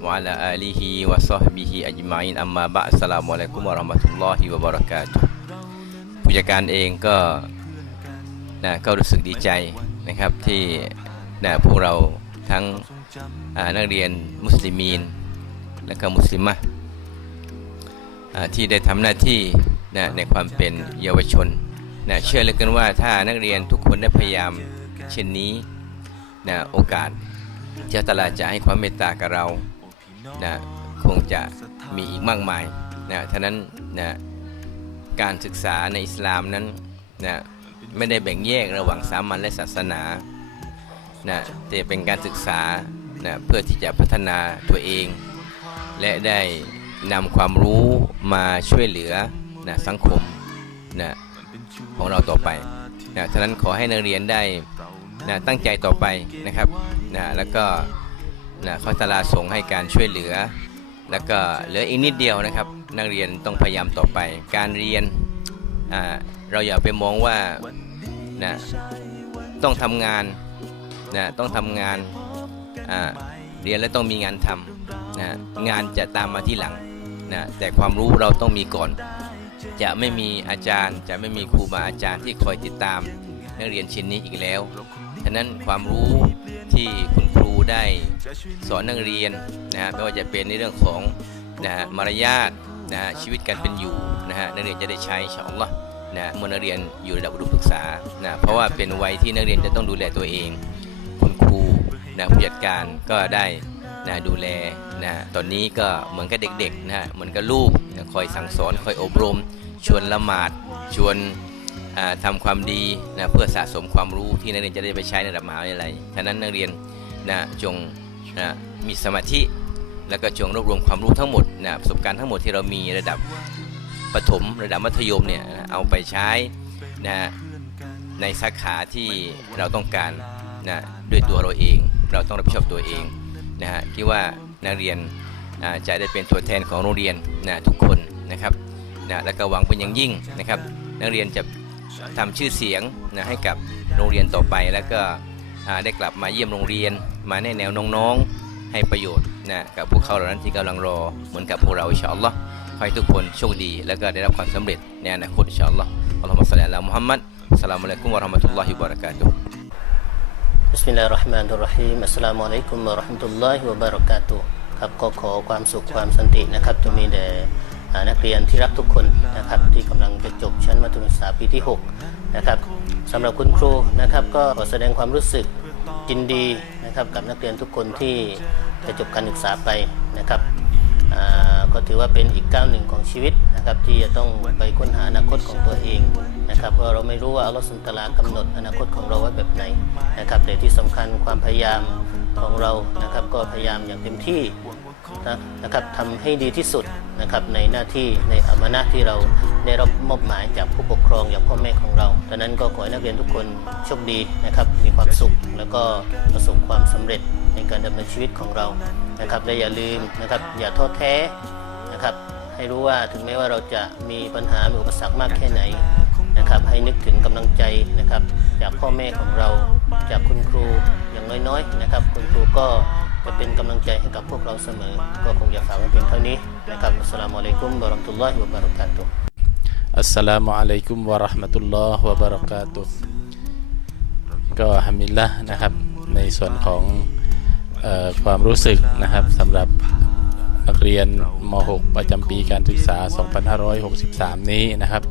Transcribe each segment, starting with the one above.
มาฮ์วะลาฮาวลาวะลากุวะตะอิลลาบิลลาห์อัลลอฮุมะศ็อลลิอะลาอับดิกะวะรอซูลิกะมุฮัมมัดวะอฮบิฮิอัจมาอินอัมมาบะอัสลามุอะลัยกุมวะราะห์มะตุลลอฮิวะบะเราะกาตุผู้จัดการเองก็นะก็รู้สึกดีใจนะครับที่นะพวกเราทั้งนักเรียนมุสลิมีน และก็มุสลิมะที่ได้ทำหน้าที่นะในความเป็นเยาวชนนะเชื่อเลือเกินว่าถ้านักเรียนทุกคนได้พยายามเช่นนี้นะโอกาสเจ้าตลาดจะให้ความเมตตากับเรา นะคงจะมีอีกมากมายนะท่านั้นนะการศึกษาในอิสลามนั้นนะไม่ได้แบ่งแยกระหว่างสามัญและศาสนานะแต่เป็นการศึกษานะเพื่อที่จะพัฒนาตัวเอง และได้นำความรู้มาช่วยเหลือนะสังคมนะของเราต่อไปนะฉะนั้นขอให้นักเรียนได้นะตั้งใจต่อไปนะครับนะแล้วก็ นะข้อตลาส่งให้การช่วยเหลือ แล้วก็เหลืออีกนิดเดียวนะครับ นักเรียนต้องพยายามต่อไป การเรียนเราอย่าไปมองว่านะต้องทำงานนะต้องทำงานเรียนแล้วต้องมีงานทำนะงานจะตามมาที่หลังนะแต่ความรู้เราต้องมีก่อน จะไม่มีอาจารย์ จะไม่มีครูบาอาจารย์ที่คอยติดตามนักเรียนชิ้นนี้อีกแล้ว ฉะนั้นความรู้ที่คุณครูได้สอนนักเรียนนะฮะไม่ว่าจะเป็นในเรื่องของนะฮะมารยาทนะชีวิตการเป็นอยู่นะฮะนักเรียนจะได้ใช้อินชาอัลลอฮ์นะเมื่อนักเรียนอยู่ระดับอุดมศึกษานะเพราะว่าเป็นวัยที่นักเรียนจะต้องดูแลตัวเอง คุณครูนะผู้จัดการก็ได้นะดูแลนะตอนนี้ก็เหมือนกับเด็กๆนะฮะเหมือนกับลูกนะคอยสั่งสอนคอยอบรม ชวนละหมาดชวน อ่าทำความดีนะเพื่อสะสมความรู้ที่นักเรียนจะได้ไปใช้ในระดับมหาวิทยาลัยฉะนั้นนักเรียนนะจงนะมีสมาธิแล้วก็จงรวบรวมความรู้ทั้งหมดนะประสบการณ์ทั้งหมดที่เรามีระดับประถมระดับมัธยมเนี่ยนะเอาไปใช้นะในสาขาที่เราต้องการนะด้วยตัวเราเอง เราต้องรับผิดชอบตัวเองนะฮะคิดว่านักเรียนอ่าจะได้เป็นตัวแทนของโรงเรียนนะทุกคนนะครับนะแล้วก็หวังเป็นอย่างยิ่งนะครับ นักเรียนจะ ทำชื่อเสียงนะให้กับโรงเรียนต่อไป แล้วก็ได้กลับมาเยี่ยมโรงเรียน มาแนะแนวน้องๆให้ประโยชน์นะกับพวกเขาเหล่านั้นที่กำลังรอเหมือนกับพวกเราอิชาอัลลอฮ์ขอให้ทุกคนโชคดี แล้วก็ได้รับความสำเร็จในอนาคตอิชาอัลลอฮ์อัลลอฮฺมะสัลลัลลอฮุมุฮัมมัดสลามุอะลัยกุมวะเราะห์มะตุลลอฮิวะบะเราะกาตุฮ์บิสมิลลาฮิรเราะห์มานิรเราะฮีมอัสสลามุอะลัยกุมวะเราะห์มะตุลลอฮิวะบะเราะกาตุฮ์ครับก็ขอความสุขความสันตินะครับจะมีแด่ นักเรียนที่รักทุกคนนะครับที่กำลังจะจบชั้นมัธยมศึกษาปีที่6นะครับสำหรับคุณครูนะครับก็ขอแสดงความรู้สึกยินดีนะครับกับนักเรียนทุกคนที่จะจบการศึกษาไปนะครับก็ถือว่าเป็นอีกก้าวหนึ่งของชีวิตนะครับที่จะต้องไปค้นหาอนาคตของตัวเองนะครับเพราะเราไม่รู้ว่าอัลลอฮฺสุลตารากำหนดอนาคตของเราไว้แบบไหนนะครับแต่ที่สำคัญความพยายาม ของเรานะครับ ก็พยายามอย่างเต็มที่นะครับทำให้ดีที่สุดนะครับในหน้าที่ในอามานะที่เราได้รับมอบหมายจากผู้ปกครองอย่างพ่อแม่ของเราดังนั้นก็ขอให้นักเรียนทุกคนโชคดีนะครับ มีความสุขแล้วก็ประสบความสำเร็จในการดำเนินชีวิตของเรานะครับและอย่าลืมนะครับอย่าท้อแท้นะครับ ให้รู้ว่าถึงแม้ว่าเราจะมีปัญหามีอุปสรรคมากแค่ไหนนะครับ ให้นึกถึงกำลังใจนะครับ จากพ่อแม่ของเราจากคุณครู น้อยๆนะครับ คุณครูก็จะเป็นกำลังใจให้กับพวกเราเสมอ ก็คงจะฝากไว้เพียงเท่านี้นะครับอัสสลามุอะลัยกุมวะเราะห์มะตุลลอฮิวะบะเราะกาตุอัสสลามุอะลัยกุมวะเราะห์มะตุลลอฮ์วะบะเราะกาตุก็ฮัมดิลละห์นะครับในส่วนของความรู้สึกนะครับสำหรับนักเรียนม .6 ประจำปีการศึกษา 2563 นี้นะครับ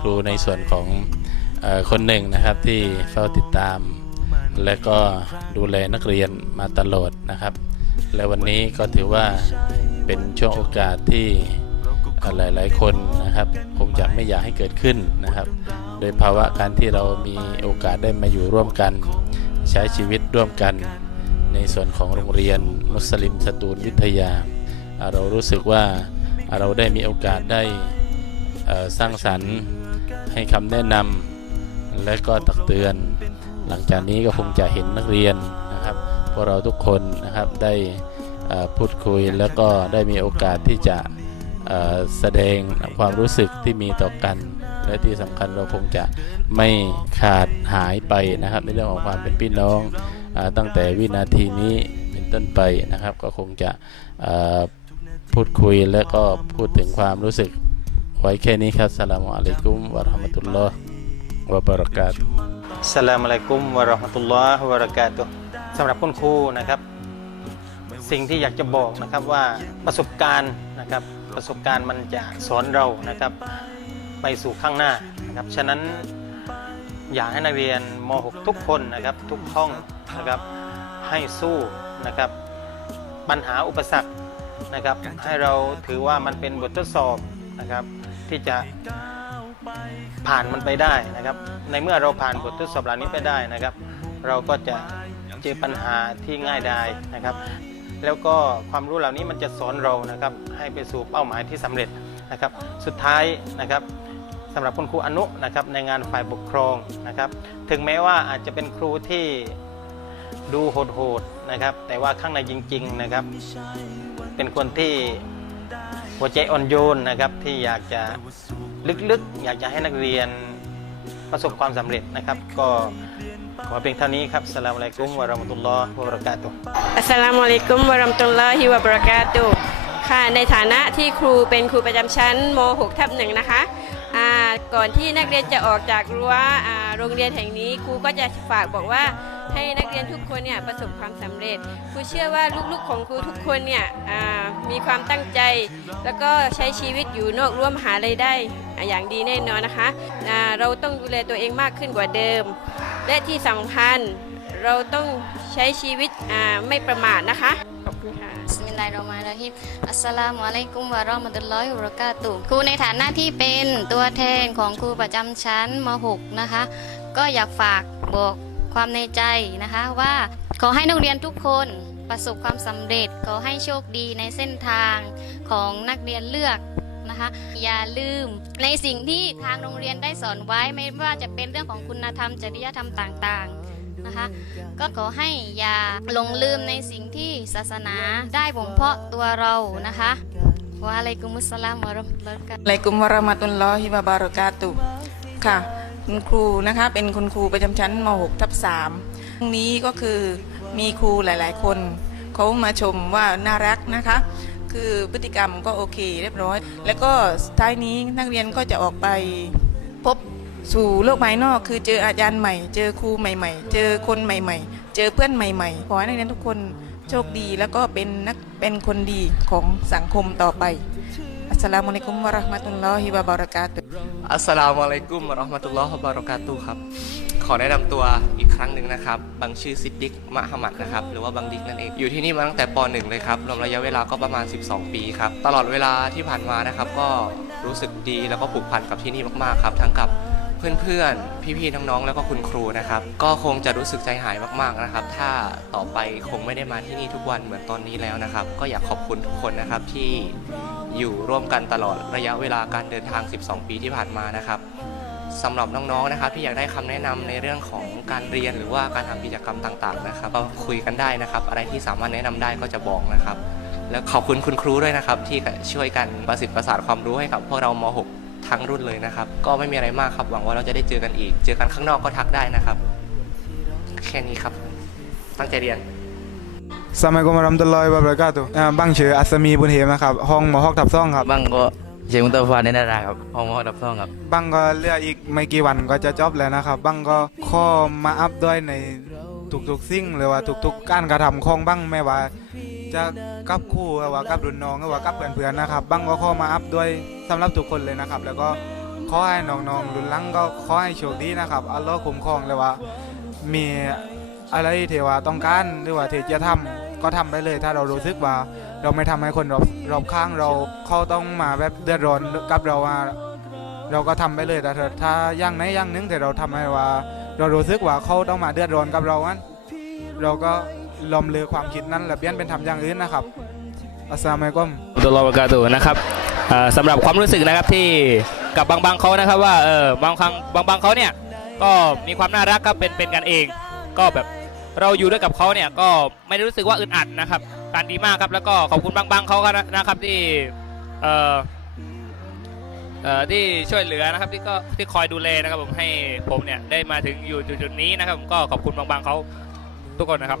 ครูในส่วนของอคนหนึ่งนะครับที่เฝ้าติดตาม และก็ดูแลนักเรียนมาตลอดนะครับ และวันนี้ก็ถือว่าเป็นช่วงโอกาสที่หลายๆคนนะครับคงจะไม่อยากให้เกิดขึ้นนะครับ โดยภาวะการที่เรามีโอกาสได้มาอยู่ร่วมกัน ใช้ชีวิตร่วมกัน ในส่วนของโรงเรียนมุสลิมสตูลวิทยา เรารู้สึกว่าเราได้มีโอกาสได้สร้างสรรค์ให้คำแนะนำและก็ตักเตือน หลังจากนี้ก็คงจะเห็นนักเรียนนะครับพวกเราทุกคนนะครับได้เอ่อพูดคุยแล้วก็ได้มีโอกาสที่จะเอ่อแสดงความรู้สึกที่มีต่อกัน และที่สำคัญเราคงจะไม่ขาดหายไปนะครับ ในเรื่องของความเป็นพี่น้องอาตั้งแต่วินาทีนี้เป็นต้นไปนะครับ ก็คงจะเอ่อพูดคุยและก็พูดถึงความรู้สึกไว้แค่นี้ครับสลามอะลัยกุมวะเราะห์มะตุลลอฮ์วะบะเราะกาตุฮ์ สลามอะลัยกุมวะราะห์มะตุลลอฮ์วะบะเราะกาตุฮ์สำหรับคุณครูนะครับ สิ่งที่อยากจะบอกนะครับว่าประสบการณ์นะครับ ประสบการณ์มันจะสอนเรานะครับ ไปสู่ข้างหน้านะครับฉะนั้นอยากให้นักเรียนม .6 ทุกคนนะครับทุกห้องนะครับให้สู้นะครับปัญหาอุปสรรคนะครับ ให้เราถือว่ามันเป็นบททดสอบนะครับ ที่จะผ่านมันไปได้นะครับ ในเมื่อเราผ่านบททดสอบเหล่านี้ไปได้นะครับ เราก็จะเจอปัญหาที่ง่ายดายนะครับ แล้วก็ความรู้เหล่านี้มันจะสอนเรานะครับ ให้ไปสู่เป้าหมายที่สำเร็จนะครับ สุดท้ายนะครับสำหรับคุณครูอนุนะครับในงานฝ่ายปกครองนะครับ ถึงแม้ว่าอาจจะเป็นครูที่ดูโหดๆนะครับ แต่ว่าข้างในจริง ๆนะครับ เป็นคนที่หัวใจอ่อนโยนนะครับที่อยากจะลึกๆ อยากจะให้นักเรียน ประสบความสำเร็จนะครับ ก็ขอเพียงเท่านี้ครับสลามอะลัยกุมวะรามตุลลอฮ์วะบะเราะกาตุอัสสลามุอะลัยกุมวะรามตุลลอฮิวะบะเราะกาตุค่ะในฐานะที่ครูเป็นครูประจำชั้นม .6 ทับหนึ่งนะคะก่อนที่นักเรียนจะออกจากรั้วอ่า โรงเรียนแห่งนี้ครูก็จะฝากบอกว่าให้นักเรียนทุกคนเนี่ยประสบความสำเร็จครูเชื่อว่าลูกๆของครูทุกคนเนี่ยมีความตั้งใจ แล้วก็ใช้ชีวิตอยู่นอกร่วมหาลัยได้อย่างดีแน่นอนนะคะ เราต้องดูแลตัวเองมากขึ้นกว่าเดิม และที่สำคัญ เราต้องใช้ชีวิตไม่ประมาทนะคะ ขอบคุณค่ะสมิลลาฮิรเราะห์มานิรเราะฮีมอัสสลามุอะลัยกุมวะเราะห์มะตุลลอฮิวะบะเราะกาตุฮ์ครูในฐานะที่เป็นตัวแทนของครูประจำชั้นม .6 นะคะ ก็อยากฝากบอกความในใจนะคะว่าขอให้นักเรียนทุกคนประสบความสำเร็จ ขอให้โชคดีในเส้นทางของนักเรียนเลือกนะคะอย่าลืมในสิ่งที่ทางโรงเรียนได้สอนไว้ไม่ว่าจะเป็นเรื่องของคุณธรรมจริยธรรมต่างๆ นะคะ ก็ขอให้อย่าหลงลืมในสิ่งที่ศาสนาได้บ่มเพาะตัวเรานะคะวะอะลัยกุมุสสลามวะเราะห์มะตุลลอฮิวะบะเราะกาตุฮ์อะลัยกุมวะเราะห์มะตุลลอฮิวะบารอกาตุฮ์ค่ะคุณครูนะคะเป็นคุณครูประจำชั้นม .6 ทับ3ตรงนี้ก็คือมีครูหลาย ๆ คนเขามาชมว่าน่ารักนะคะ คือพฤติกรรมก็โอเคเรียบร้อย แล้วก็สุดท้ายนี้นักเรียนก็จะออกไปพบ สู่โลกภายนอกคือเจออาจารย์ใหม่ เจอครูใหม่ๆ เจอคนใหม่ๆ เจอเพื่อนใหม่ๆ ขอให้นักเรียนทุกคนโชคดีแล้วก็เป็นนักเป็นคนดีของสังคมต่อไป อัสสลามุอะลัยกุมวะเราะห์มะตุลลอฮิวะบารากาตุอัสสลามุอะลัยกุมวะเราะห์มะตุลลอฮ์วะบารอกาตุครับ ขอแนะนำตัวอีกครั้งหนึ่งนะครับบังชื่อซิดดิกมะฮมัดนะครับ หรือว่าบังดิกนั่นเอง อยู่ที่นี่มาตั้งแต่ป .1 เลยครับ รวมระยะเวลาก็ประมาณ 12 ปีครับ ตลอดเวลาที่ผ่านมานะครับ ก็รู้สึกดีแล้วก็ผูกพันกับที่นี่มากๆครับ ทั้งกับ เพื่อนๆ พี่ๆ น้องๆ แล้วก็คุณครูนะครับ ก็คงจะรู้สึกใจหายมากๆ นะครับ ถ้าต่อไปคงไม่ได้มาที่นี่ทุกวันเหมือนตอนนี้แล้วนะครับ ก็อยากขอบคุณทุกคนนะครับที่อยู่ร่วมกันตลอดระยะเวลาการเดินทาง 12 ปีที่ผ่านมานะครับสำหรับน้องๆ นะครับที่อยากได้คำแนะนำในเรื่องของการเรียนหรือว่าการทำกิจกรรมต่าง ๆ นะครับก็คุยกันได้นะครับ อะไรที่สามารถแนะนำได้ก็จะบอกนะครับ แล้วขอบคุณคุณครูด้วยนะครับที่ช่วยกันประสิทธิ์ประสานความรู้ให้กับพวกเราม .6 ทั้งรุ่นเลยนะครับ ก็ไม่มีอะไรมากครับ หวังว่าเราจะได้เจอกันอีก เจอกันข้างนอกก็ทักได้นะครับ แค่นี้ครับ ตั้งใจเรียนสมัยกุมารอมตุลลอยบาบรากาตุอ่าบังเฉออัสมีบุญเหมนะครับ ห้องหมอฮอกทับซ่องครับบางก็เชยมุตตาฟาในนาราครับห้องมอดับซ่องครับบังก็เหลืออีกไม่กี่วันก็จะจบแล้วนะครับบังก็ข้อมาอัพด้วยในทุกๆสิ่งหรือว่าทุกๆการกระทำของบังไม่ว่า จะกับคู่หรือว่ากับรุ่นน้องหรือว่ากับเพื่อนๆนะครับบังก็ขอมาอัพด้วยสำหรับทุกคนเลยนะครับ แล้วก็ขอให้น้องๆรุ่นหลังก็ขอให้โชคดีนะครับอัลลอฮ์คุ้มครองเลยว่า มีอะไรที่ว่าต้องการหรือว่าที่จะทำก็ทำไปเลย ถ้าเรารู้สึกว่าเราไม่ทำให้คนรอบรอบข้างเราเขาต้องมาแบบเดือดร้อนกับเราว่าเราก็ทำไปเลยแต่ถ้าอย่างไหนอย่างหนึงที่เราทำให้ว่า เรารู้สึกว่าเขาต้องมาเดือดร้อนกับเรานั้นเราก็ ลอมเลือความคิดนั้นและเปลี่ยนเป็นทำอย่างอื่นนะครับอัสสลามุอะลัยกุมตุลลอฮ์วะกาตุนะครับอ่าสำหรับความรู้สึกนะครับที่กับบางบางเขานะครับว่าเออบางครั้งบางบางเขาเนี่ยก็มีความน่ารักครับเป็นเป็นกันเอง ก็แบบเราอยู่ด้วยกับเขาเนี่ยก็ไม่ได้รู้สึกว่าอึดอัดนะครับ การดีมากครับแล้วก็ขอบคุณบางบางเขาก็นะครับที่เอ่อเอ่อที่ช่วยเหลือนะครับที่ก็ที่คอยดูแลนะครับผมให้ผมเนี่ยได้มาถึงอยู่จุดๆนี้นะครับผมก็ขอบคุณบางบางเขาทุกคนนะครับ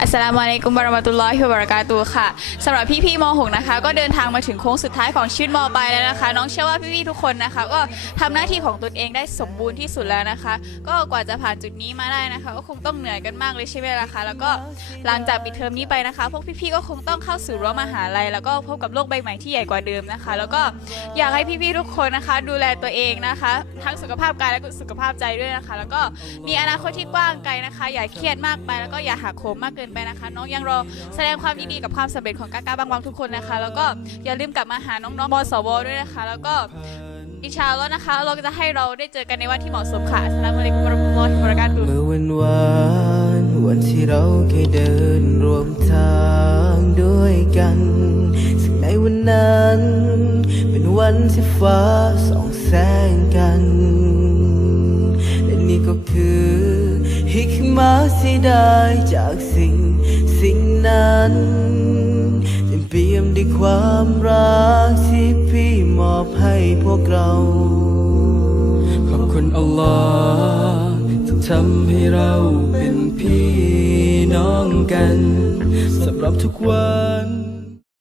อัสสลามุอะลัยกุมบารมะตุลลอฮิวะบะเรากาตุฮ์ค่ะสำหรับพี่ๆม .6 นะคะ ก็เดินทางมาถึงโค้งสุดท้ายของชีวิตมปลายแล้วนะคะ น้องเชื่อว่าพี่ๆทุกคนนะคะ ก็ทำหน้าที่ของตนเองได้สมบูรณ์ที่สุดแล้วนะคะ ก็กว่าจะผ่านจุดนี้มาได้นะคะ ก็คงต้องเหนื่อยกันมากเลยใช่ไหมล่ะคะแล้วก็หลังจากปิดเทอมนี้ไปนะคะ พวกพี่ๆก็คงต้องเข้าสู่รั้วมหาลัยแล้วก็พบกับโลกใบใหม่ที่ใหญ่กว่าเดิมนะคะ แล้วก็อยากให้พี่ๆทุกคนนะคะ ดูแลตัวเองนะคะ ทั้งสุขภาพกายและสุขภาพใจด้วยนะคะ แล้วก็มีอนาคตที่กว้างไกลนะคะ อย่าเครียดมากไปแล้วก็อย่าหักโหมมากเกินไปนะคะ น้องยังรอแสดงความยินดีกับความสำเร็จของกากาบางบางทุกคนนะคะ แล้วก็อย่าลืมกลับมาหาน้องๆบสวด้วยนะคะ แล้วก็อินชาอัลลอฮ์นะคะเราก็จะให้เราได้เจอกันในวันที่เหมาะสมค่ะอัสสลามุอะลัยกุมวะเราะมะตุลลอฮิวะบะเราะกาตุฮ์เมื่อวันวานวันที่เราเคยเดินรวมทางด้วยกันซึ่งในวันนั้น เป็นวันที่ฟ้าส่องแสงกันและนี่ก็คือ ฮิกมาที่ได้จากสิ่งสิ่งนั้นเต็มเปี่ยมด้วยความรักที่พี่มอบให้พวกเรา ขอบคุณอัลลอฮ์ที่ทำให้เราเป็นพี่น้องกันสำหรับทุกวัน